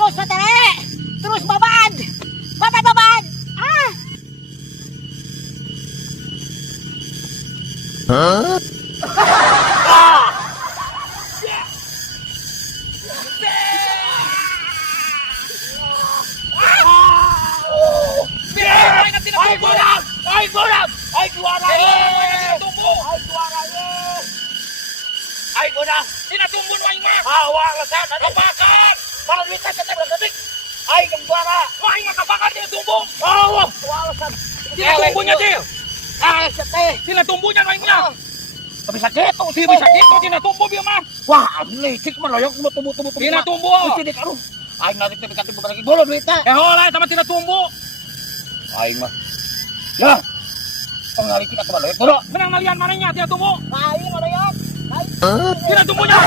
Terus Patele. Terus babad. Babad. Ah. Ay, gulang! Ay, juara ye! Ay, juara ye! Ay, gulang! Tinatumbo mo aing ma. Hawa ka sa Kabakan. Para dito sa tabi ng Ay, yung juara! Aing ma kabakan tinatumbo. Hawa! Hawa sa Tinatumbo niya dir. Ay, sa te! Tinatumbo niya aing niya. Sabi sa keto! Si sakit ko tinatumbo biya ma. Wah, ang licik man loyok mo tubo-tubo. Tinatumbo. Sidik ano? Ay, natin tabi katin mo lagi bolon wita. Eh hola tama tinatumbo. Ay, ma. Ya! Pangali kita ka loyok bolo. Menang nalian mana niya tinatumbo. Ay, ano yun? Ay. Tinatumbo niya.